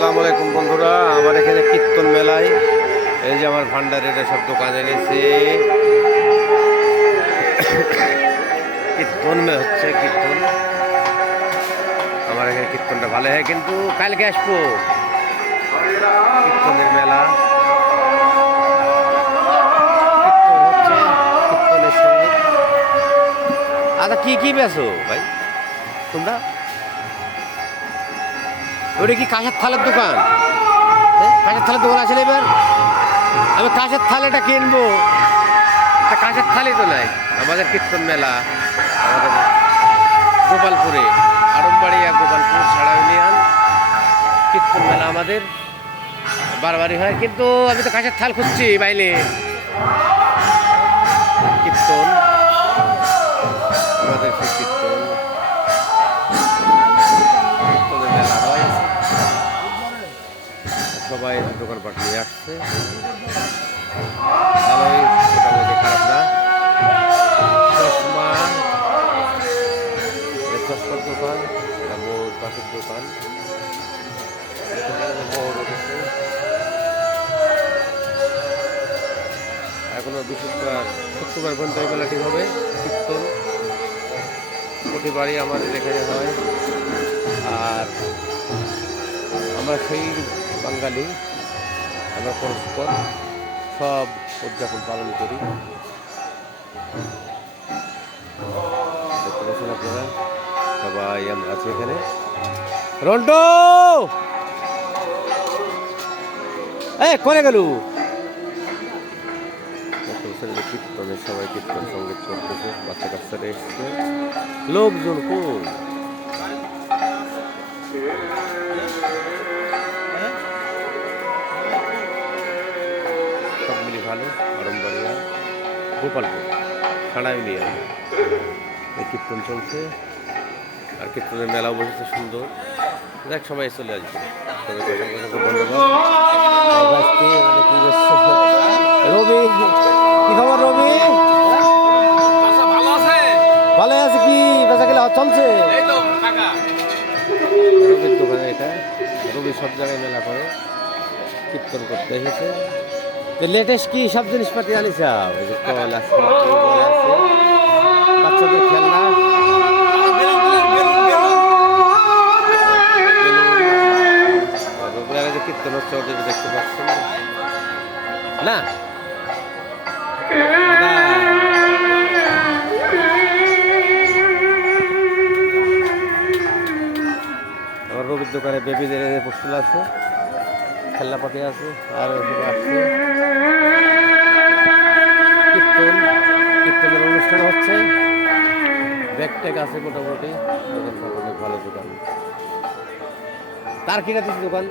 আসসালামু আলাইকুম বন্ধুরা, আমার এখানে কীর্তন মেলায়, এই যে আমার ভান্ডারের সব দোকান এনেছে। কীর্তন হচ্ছে কীর্তন। আমার এখানে কীর্তনটা ভালো হয়, কিন্তু কালকে আসব। কীর্তনের মেলা। কীর্তন হচ্ছে, কীর্তনের আচ্ছা কী কী বেছো ভাই? তোমরা? ওটা কি কাঁচের থালের দোকান? হ্যাঁ কাঁচের থালের দোকান আছে এবার? আমি কাঁচের থালেটা কিনবো। তা কাঁচের থালি তো নাই। আমাদের কীর্তন মেলা, আমাদের গোপালপুরে আরমবাড়িয়া গোপালপুর ছাড়া ইউনিয়ন, কীর্তন মেলা আমাদের। বারবারই হয়, কিন্তু আমি তো কাঁচের থাল খুঁজছি বাইরে। কীর্তন, আমাদের কীর্তন। সবাই দোকানপাট নিয়ে আসছে। দোকান দোকান। এখানে বৃহস্পতিবার শুক্রবার হবে, কীর্তন। প্রতিবারই আমাদের এখানে হয়। আর আমরা সেই বাঙালি, আমরা পরস্পর সব উদযাপন পালন করি। আপনারা? সবাই আমরা আছি এখানে। রন্টো এ কোনে গেল? কীর্তনের সবাই কীর্তন সংগীত করতেছে বাচ্চা কাচ্চারা এসছে। লোকজন কোন ভালো আরমবাড়িয়া গোপালপুর ছাড়া ইউনিয়ন এই কীর্তন চলছে আর কীর্তনের মেলাও বসেছে সুন্দর। দেখ সবাই চলে আসবে। সবাইকে অসংখ্য ধন্যবাদ? রবি কি খবর রবি? ভালো আছে? কি? বেচা গেলে চলছে? রবির দোকানে এটা। রবি সব জায়গায় মেলা করে। কীর্তন করতে এসেছে। লেটেস্ট কি? সব জিনিসপাতি আনিস কল আছে বাচ্চাদের খেলনা। কীর্তন হচ্ছে, ওদের দেখতে পাচ্ছেন। না? রবির দোকানে বেবিদের পোস্টাল আছে। খেলনাপাতি আছে, আর কীর্তন কীর্তনের অনুষ্ঠান হচ্ছে। ব্যাগ ট্যাগ আছে মোটামুটি। ভালো দোকান। তার কিনা দিচ্ছি দোকান?